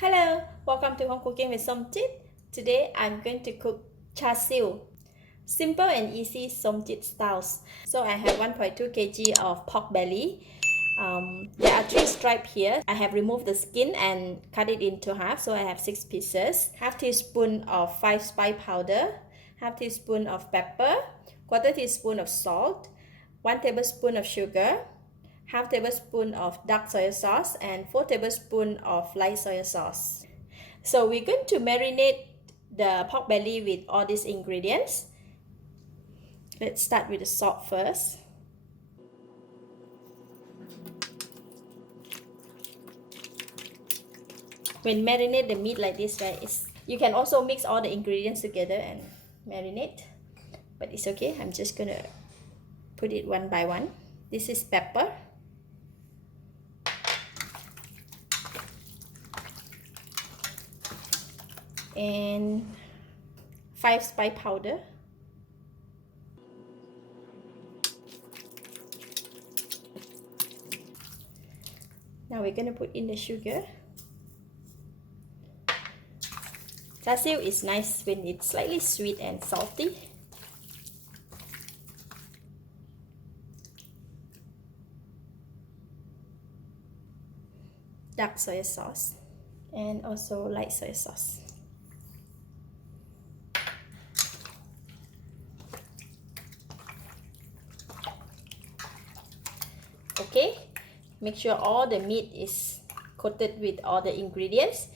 Hello, welcome to Home Cooking with Somjit. Today I'm going to cook char siu. Simple and easy Somjit styles. So I have 1.2 kg of pork belly. There are 3 stripes here. I have removed the skin and cut it into half, so I have 6 pieces. Half teaspoon of 5 spice powder, half teaspoon of pepper, quarter teaspoon of salt, 1 tablespoon of sugar, half tablespoon of dark soy sauce, and 4 tablespoons of light soy sauce. So we're going to marinate the pork belly with all these ingredients. Let's start with the salt first. When marinate the meat like this, right, you can also mix all the ingredients together and marinate, but it's okay. I'm just gonna put it one by one. This is pepper, and 5 spice powder, now we're gonna put in the sugar. Char siu is nice when it's slightly sweet and salty. Dark soy sauce and also light soy sauce. Okay, make sure all the meat is coated with all the ingredients.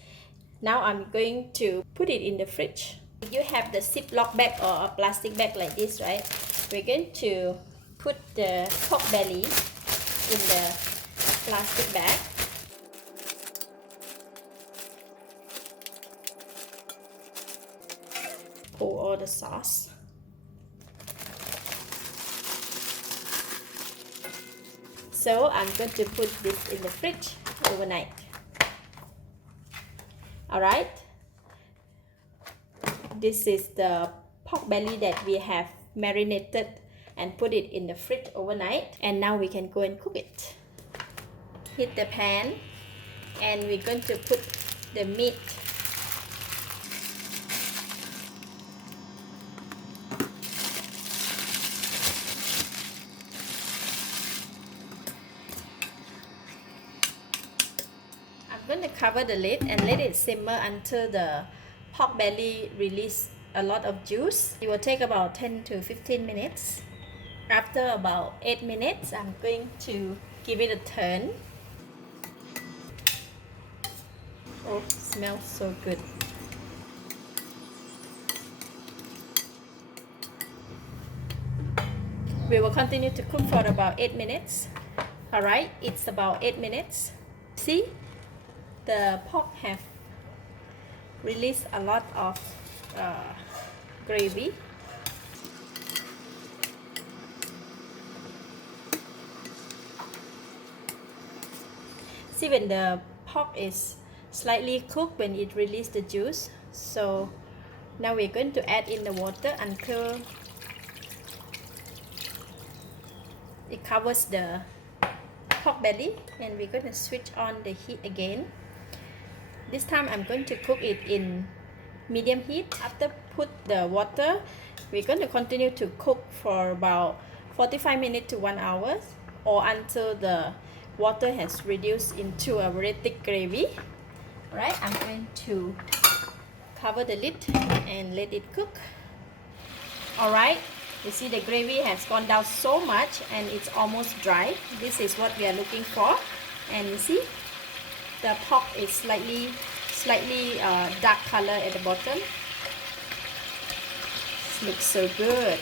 Now I'm going to put it in the fridge. If you have the Ziploc bag or a plastic bag like this, right, we're going to put the pork belly in the plastic bag. Pour all the sauce. So I'm going to put this in the fridge overnight. Alright, this is the pork belly that we have marinated and put it in the fridge overnight, and now we can go and cook it. Heat the pan and we're going to put the meat. I'm going to cover the lid and let it simmer until the pork belly release a lot of juice. It will take about 10 to 15 minutes. After about 8 minutes, I'm going to give it a turn. Oh, it smells so good. We will continue to cook for about 8 minutes. Alright, it's about 8 minutes. See? The pork have released a lot of gravy. See, when the pork is slightly cooked, when it releases the juice. So now we're going to add in the water until it covers the pork belly, and we're going to switch on the heat again. This time I'm going to cook it in medium heat. After put the water, we're going to continue to cook for about 45 minutes to 1 hour, or until the water has reduced into a very thick gravy. Alright, I'm going to cover the lid and let it cook. Alright, you see the gravy has gone down so much and it's almost dry. This is what we are looking for. And you see, the pork is slightly dark color at the bottom. This looks so good.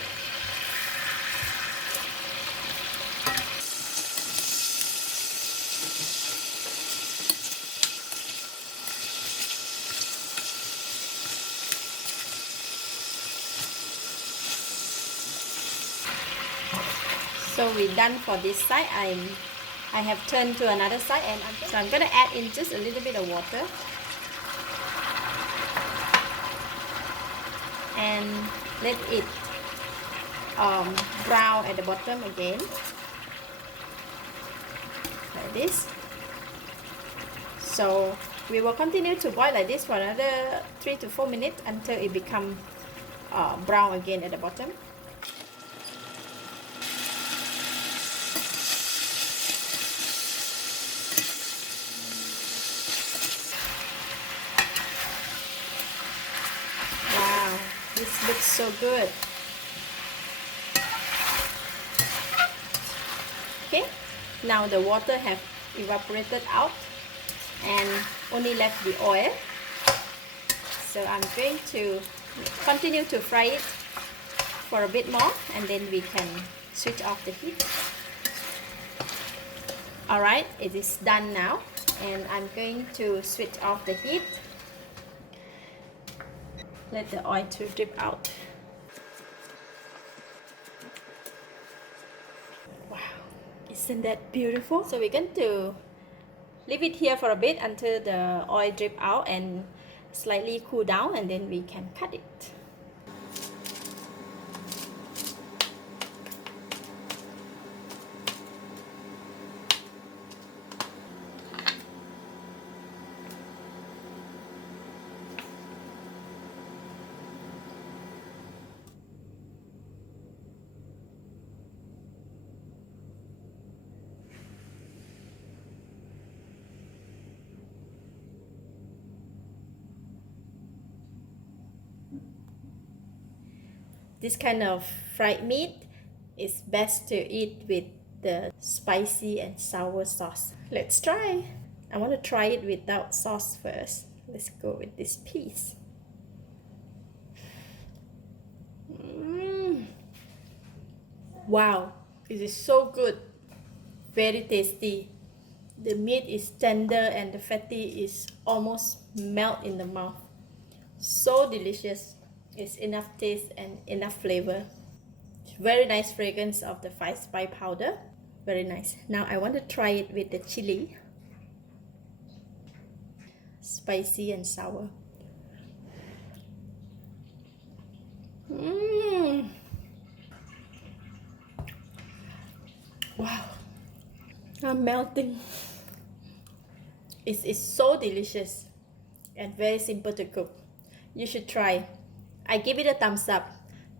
So we're done for this side. I have turned to another side, and I'm going to add in just a little bit of water and let it brown at the bottom again, like this. So We will continue to boil like this for another 3 to 4 minutes until it becomes brown again at the bottom. Wow, this looks so good. Okay, now the water have evaporated out and only left the oil. So I'm going to continue to fry it for a bit more and then we can switch off the heat. Alright, it is done now and I'm going to switch off the heat. Let the oil to drip out. Wow, isn't that beautiful? So we're going to leave it here for a bit until the oil drip out and slightly cool down, and then we can cut it. This kind of fried meat is best to eat with the spicy and sour sauce. Let's try. I want to try it without sauce first. Let's go with this piece. Wow, it is so good. Very tasty. The meat is tender and the fatty is almost melt in the mouth. So delicious. It's enough taste and enough flavor. Very nice fragrance of the 5-spice powder. Very nice. Now I want to try it with the chili. Spicy and sour. Wow, I'm melting. It's so delicious and very simple to cook. You should try. I give it a thumbs up.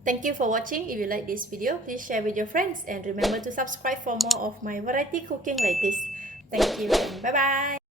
Thank you for watching. If you like this video, please share with your friends and remember to subscribe for more of my variety cooking like this. Thank you and bye bye.